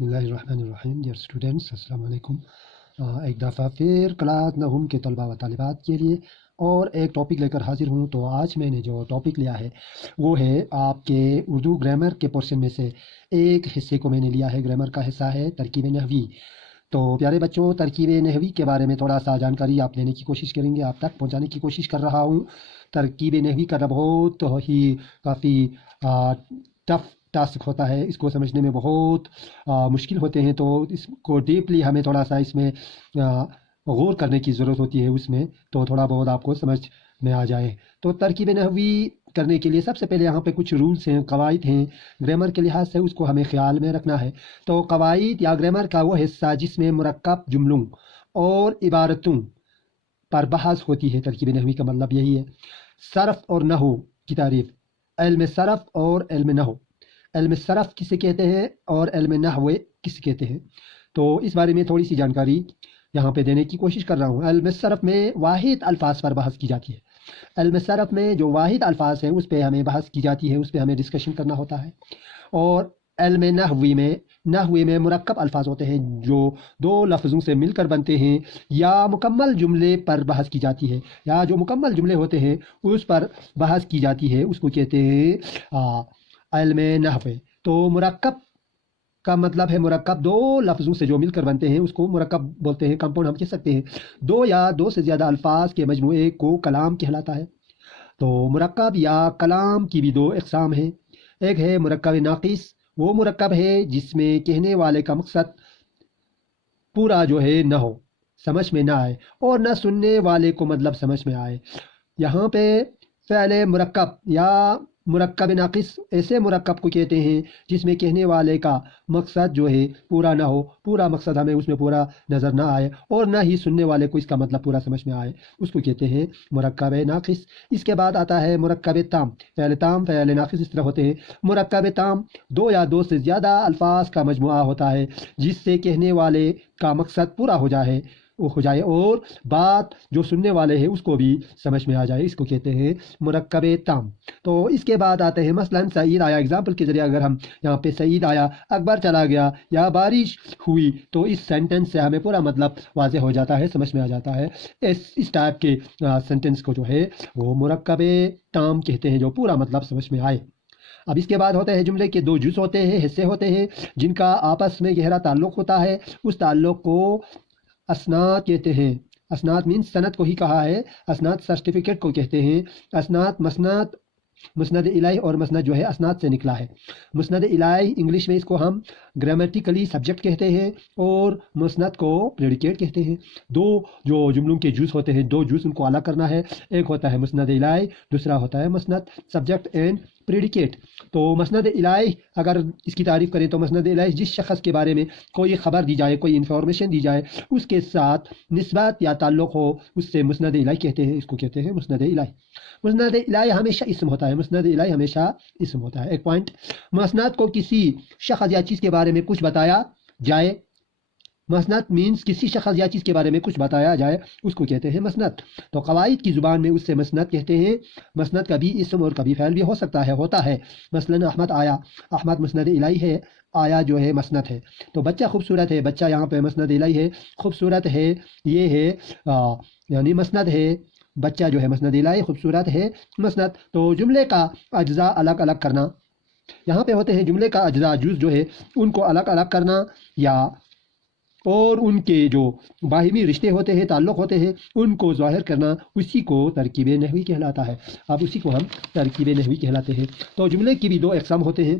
بسم اللہ الرحمن الرحیم. ڈیئر اسٹوڈنٹس، السلام علیکم. ایک دفعہ پھر کلاس نحوی کے طلباء و طالبات کے لیے اور ایک ٹاپک لے کر حاضر ہوں. تو آج میں نے جو ٹاپک لیا ہے وہ ہے آپ کے اردو گرامر کے پورشن میں سے ایک حصے کو میں نے لیا ہے. گرامر کا حصہ ہے ترکیب نحوی. تو پیارے بچوں، ترکیب نحوی کے بارے میں تھوڑا سا جانکاری آپ لینے کی کوشش کریں گے، آپ تک پہنچانے کی کوشش کر رہا ہوں. ترکیب نحوی کرنا بہت ہی کافی ٹف ٹاسک ہوتا ہے، اس کو سمجھنے میں بہت مشکل ہوتے ہیں. تو اس کو ڈیپلی ہمیں تھوڑا سا اس میں غور کرنے کی ضرورت ہوتی ہے اس میں، تو تھوڑا بہت آپ کو سمجھ میں آ جائے. تو ترکیب نحوی کرنے کے لیے سب سے پہلے یہاں پہ کچھ رولس ہیں، قواعد ہیں گرامر کے لحاظ سے، اس کو ہمیں خیال میں رکھنا ہے. تو قواعد یا گرامر کا وہ حصہ جس میں مرکب جملوں اور عبارتوں پر بحث ہوتی ہے. ترکیب نحوی کا مطلب یہی ہے. صرف اور نحو کی تعریف. علم صرف اور علم نحو. علم صرف کسے کہتے ہیں اور علم نحو کسے کہتے ہیں، تو اس بارے میں تھوڑی سی جانکاری یہاں پہ دینے کی کوشش کر رہا ہوں. علم صرف میں واحد الفاظ پر بحث کی جاتی ہے. علم صرف میں جو واحد الفاظ ہیں اس پہ ہمیں بحث کی جاتی ہے، اس پہ ہمیں ڈسکشن کرنا ہوتا ہے. اور علم نحوی میں مرکب الفاظ ہوتے ہیں جو دو لفظوں سے مل کر بنتے ہیں، یا مکمل جملے پر بحث کی جاتی ہے، یا جو مکمل جملے ہوتے ہیں اس پر بحث کی جاتی ہے، اس کو کہتے ہیں علم نحو. تو مرکب کا مطلب ہے مرکب دو لفظوں سے جو مل کر بنتے ہیں اس کو مرکب بولتے ہیں، کمپاؤنڈ ہم کہہ سکتے ہیں. دو یا دو سے زیادہ الفاظ کے مجموعے کو کلام کہلاتا ہے. تو مرکب یا کلام کی بھی دو اقسام ہیں. ایک ہے مرکب ناقص. وہ مرکب ہے جس میں کہنے والے کا مقصد پورا جو ہے نہ ہو، سمجھ میں نہ آئے، اور نہ سننے والے کو مطلب سمجھ میں آئے. یہاں پہ فعل مرکب یا مرکب ناقص ایسے مرکب کو کہتے ہیں جس میں کہنے والے کا مقصد جو ہے پورا نہ ہو، پورا مقصد ہمیں اس میں پورا نظر نہ آئے، اور نہ ہی سننے والے کو اس کا مطلب پورا سمجھ میں آئے، اس کو کہتے ہیں مرکب ناقص. اس کے بعد آتا ہے مرکب تام. فعل ناقص اس طرح ہوتے ہیں. مرکب تام دو یا دو سے زیادہ الفاظ کا مجموعہ ہوتا ہے جس سے کہنے والے کا مقصد پورا ہو جائے اور بات جو سننے والے ہیں اس کو بھی سمجھ میں آ جائے، اس کو کہتے ہیں مرکب تام. تو اس کے بعد آتے ہیں مثلا سعید آیا. اگزامپل کے ذریعے اگر ہم یہاں پہ سعید آیا، اکبر چلا گیا یا بارش ہوئی، تو اس سینٹنس سے ہمیں پورا مطلب واضح ہو جاتا ہے، سمجھ میں آ جاتا ہے. اس ٹائپ کے سینٹنس کو جو ہے وہ مرکب تام کہتے ہیں، جو پورا مطلب سمجھ میں آئے. اب اس کے بعد ہوتے ہیں جملے کے دو جز ہوتے ہیں، حصے ہوتے ہیں جن کا آپس میں گہرا تعلق ہوتا ہے. اس تعلق کو اسناد کہتے ہیں. اسناد مینس سند کو ہی کہا ہے. اسناد سرٹیفکیٹ کو کہتے ہیں. اسناد مسند الہی اور مسند جو ہے اسناد سے نکلا ہے. مسند الہی انگلش میں اس کو ہم گرامیٹیکلی سبجیکٹ کہتے ہیں، اور مسند کو پریڈیکیٹ کہتے ہیں. دو جو جملوں کے جز ہوتے ہیں، دو جز ان کو الگ کرنا ہے. ایک ہوتا ہے مسند الہی، دوسرا ہوتا ہے مسند سبجیکٹ اینڈ پریڈیکیٹ. تو مسند الہی اگر اس کی تعریف کریں تو مسند الہی جس شخص کے بارے میں کوئی خبر دی جائے، کوئی انفارمیشن دی جائے، اس کے ساتھ نسبت یا تعلق ہو، اس سے مسند الہی کہتے ہیں، اس کو کہتے ہیں مسند الہی. مسند الہی ہمیشہ اسم ہوتا ہے. مسند الہی ہمیشہ اسم ہوتا ہے. ایک پوائنٹ، مسند کو کسی شخص یا چیز کے بارے میں کچھ بتایا جائے. مسند مینس کسی شخص یا چیز کے بارے میں کچھ بتایا جائے، اس کو کہتے ہیں مسند. تو قواعد کی زبان میں اس سے مسند کہتے ہیں. مسند کبھی اسم اور کبھی فعل بھی ہو سکتا ہے، ہوتا ہے. مثلا احمد آیا، احمد مسند الہی ہے، آیا جو ہے مسند ہے. تو بچہ خوبصورت ہے، بچہ یہاں پہ مسند الہی ہے. خوبصورت ہے یہ ہے یعنی مسند ہے. بچہ جو ہے مسند الہی، خوبصورت ہے مسند. تو جملے کا اجزاء الگ الگ کرنا، یہاں پہ ہوتے ہیں جملے کا اجزاء جز جو ہے ان کو الگ الگ کرنا، یا اور ان کے جو باہمی رشتے ہوتے ہیں، تعلق ہوتے ہیں، ان کو ظاہر کرنا، اسی کو ترکیب نحوی کہلاتا ہے. اب اسی کو ہم ترکیب نحوی کہلاتے ہیں. تو جملے کی بھی دو اقسام ہوتے ہیں.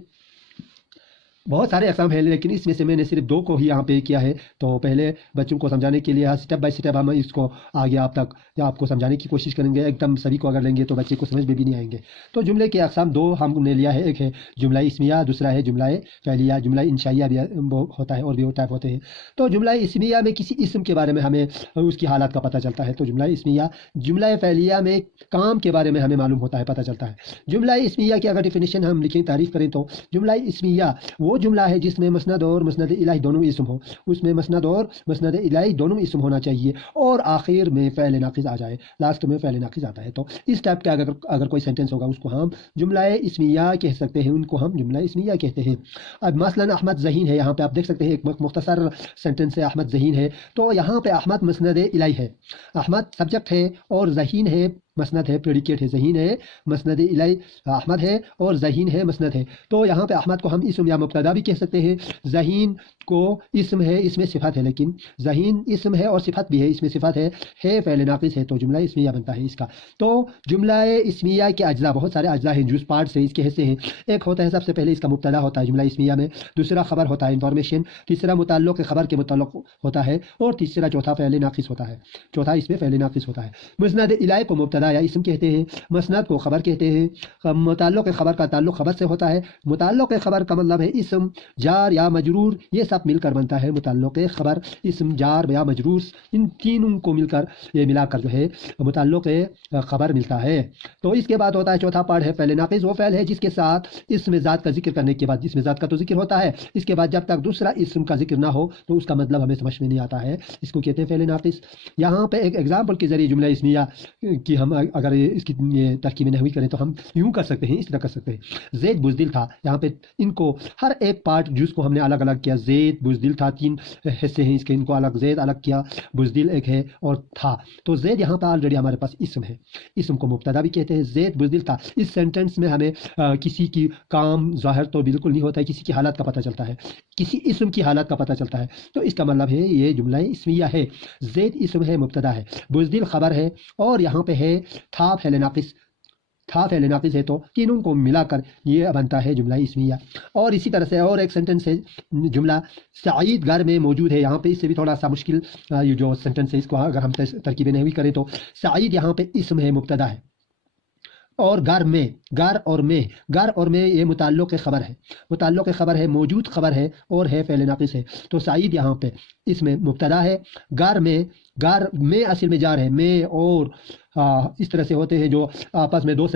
بہت سارے اقسام ہیں لیکن اس میں سے میں نے صرف دو کو ہی یہاں پہ کیا ہے. تو پہلے بچوں کو سمجھانے کے لیے اسٹیپ بائی اسٹیپ ہم اس کو آگے آپ کو سمجھانے کی کوشش کریں گے. ایک دم سبھی کو اگر لیں گے تو بچے کو سمجھ میں بھی نہیں آئیں گے. تو جملے کے اقسام دو ہم نے لیا ہے. ایک ہے جملہ اسمیہ، دوسرا ہے جملہ فعلیہ. جملہ انشائیہ بھی ہوتا ہے اور بھی ٹائپ ہوتے ہیں. تو جملہ اسمیہ میں کسی اسم کے بارے میں ہمیں اس کی حالات کا پتہ چلتا ہے، تو جملہ اسمیہ. جملہ فعلیہ میں کام کے بارے میں ہمیں معلوم ہوتا ہے، پتہ چلتا ہے. جملہ اسمیہ کی اگر ڈیفینیشن ہم لکھیں، تعریف کریں تو جملہ اسمیہ وہ جملہ ہے جس میں مسند اور مسند الیہ دونوں اسم ہو، اس میں مسند اور مسند الیہ دونوں اسم ہونا چاہیے، اور آخر میں فعل ناقص آ جائے، لاسٹ میں فعل ناقص آتا ہے۔ تو اس ٹائپ کا اگر کوئی سینٹینس ہوگا اس کو ہم جملہ اسمیہ کہہ سکتے ہیں، ان کو ہم جملہ اسمیہ کہتے ہیں۔ اب مثلاً احمد ذہین ہے، یہاں پہ آپ دیکھ سکتے ہیں ایک مختصر سینٹینس ہے، احمد ذہین ہے، تو یہاں پہ احمد مسند الیہ ہے، احمد سبجیکٹ ہے اور ذہین ہے مسند ہے، پریڈیکیٹ ہے، ذہین ہے مسند الیہ، احمد ہے اور ذہین ہے مسند ہے۔ تو یہاں پہ احمد کو ہم اسم یا مبتدا بھی کہہ سکتے ہیں، ذہین کو اسم ہے، اس میں صفت ہے، لیکن ذہین اسم ہے اور صفت بھی ہے، اس میں صفت ہے فعل ناقص ہے، تو جملہ اسمیہ بنتا ہے اس کا۔ تو جملہ اسمیہ کے اجزاء، بہت سارے اجزاء ہیں، جز پارٹس ہیں اس کے حصے ہیں۔ ایک ہوتا ہے سب سے پہلے اس کا مبتدا ہوتا ہے جملہ اسمیہ میں، دوسرا خبر ہوتا ہے انفارمیشن، تیسرا متعلق خبر کے متعلق ہوتا ہے، اور تیسرا چوتھا فعل ناقص ہوتا ہے، چوتھا اس میں فعل ناقص ہوتا ہے۔ مسند الیہ کو مبتدا یا اسم کہتے ہیں، مسند کو خبر کہتے ہیں، متعلق خبر کا تعلق خبر سے ہوتا ہے، متعلق خبر کا مطلب ہے اسم، جار یا مجرور، یہ سب مل کر بنتا ہے متعلق خبر، اسم، جار یا مجرور، ان تینوں کو مل کر یہ ملا کر جو ہے متعلق خبر ملتا ہے۔ تو اس کے بعد ہوتا ہے چوتھا پارٹ ہے فعل ناقص، وہ فعل ہے جس کے ساتھ اسم ذات کا ذکر کرنے کے بعد، جس میں ذات کا تو ذکر ہوتا ہے، اس کے بعد جب تک دوسرا اسم کا ذکر نہ ہو تو اس کا مطلب ہمیں سمجھ میں نہیں آتا ہے، اس کو کہتے ہیں فعل ناقص۔ یہاں پہ ایک ایگزامپل کے ذریعے جملہ اسمیہ کی ہم اگر اس کی ترکیب نحوی کریں تو ہم یوں کر سکتے ہیں، اس طرح کر سکتے ہیں، زید بزدل تھا، یہاں پہ ان کو ہر ایک پارٹ جز کو ہم نے الگ الگ کیا، زید بزدل تھا، تین حصے ہیں اس کے، ان کو الگ، زید الگ کیا، بزدل ایک ہے اور تھا۔ تو زید یہاں پہ آلریڈی ہمارے پاس اسم ہے، اسم کو مبتدا بھی کہتے ہیں، زید بزدل تھا۔ اس سینٹینس میں ہمیں کسی کی کام ظاہر تو بالکل نہیں ہوتا ہے، کسی کی حالت کا پتہ چلتا ہے، کسی اسم کی حالت کا پتہ چلتا ہے، تو اس کا مطلب ہے یہ جملہ اسمیہ ہے۔ زید اسم ہے، مبتدا ہے، بزدل خبر ہے، اور یہاں پہ ہے تھا فعل ناقص، تھا فعل ناقص ہے، تو تینوں کو ملا کر یہ بنتا ہے جملہ اسمیہ۔ اور اسی طرح سے اور ایک سینٹینس ہے جملہ سعید گھر میں موجود ہے، یہاں پہ اس سے بھی تھوڑا سا مشکل یہ جو سینٹینس ہے اس کو اگر ہم ترکیب نحوی کریں تو سعید یہاں پہ اسم ہے، مبتدا ہے، اور گھر میں، گھر اور میں یہ متعلق خبر ہے، متعلق خبر ہے، موجود خبر ہے اور ہے فعل ناقص ہے، تو سعید یہاں پہ اس میں مبتدا ہے، گھر میں اصل میں جار ہے، میں اور اس طرح سے ہوتے ہیں جو آپس میں دو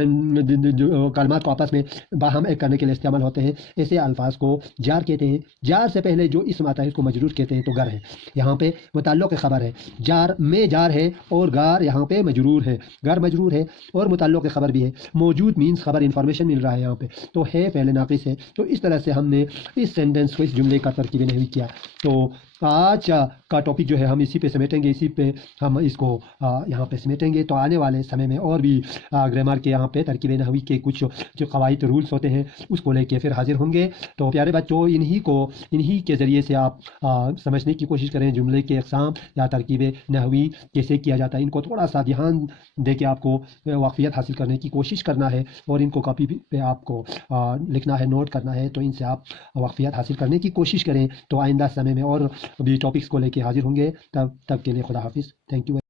کلمات کو آپس میں باہم ایک کرنے کے لیے استعمال ہوتے ہیں، ایسے الفاظ کو جار کہتے ہیں۔ جار سے پہلے جو اسم آتا ہے اس کو مجرور کہتے ہیں، تو گھر ہے یہاں پہ متعلق خبر ہے، جار میں جار ہے اور گار یہاں پہ مجرور ہے، گھر مجرور ہے اور متعلق خبر بھی ہے، موجود مینس خبر، انفارمیشن مل رہا ہے یہاں پہ، تو ہے فعل ناقص ہے۔ تو اس طرح سے ہم نے اس سینٹینس کو، اس جملے کا ترکیب نحوی کیا۔ تو آج کا ٹاپک جو ہے ہم اسی پہ سمیٹیں گے، اسی پہ ہم اس کو یہاں پہ سمیٹیں گے۔ تو آنے والے سمے میں اور بھی گرامر کے یہاں پہ ترکیب نحوی کے کچھ جو قواعد رولس ہوتے ہیں اس کو لے کے پھر حاضر ہوں گے۔ تو پیارے بچوں، انہی کے ذریعے سے آپ سمجھنے کی کوشش کریں جملے کے اقسام یا ترکیب نحوی کیسے کیا جاتا ہے، ان کو تھوڑا سا دھیان دے کے آپ کو واقفیت حاصل کرنے کی کوشش کرنا ہے، اور ان کو کاپی پہ آپ کو لکھنا ہے، نوٹ کرنا ہے، تو ان سے آپ واقفیت حاصل کرنے کی کوشش کریں۔ تو آئندہ سمے میں اور بھی ٹاپکس کو لے کے حاضر ہوں گے، تب کے لیے خدا حافظ، تھینک یو۔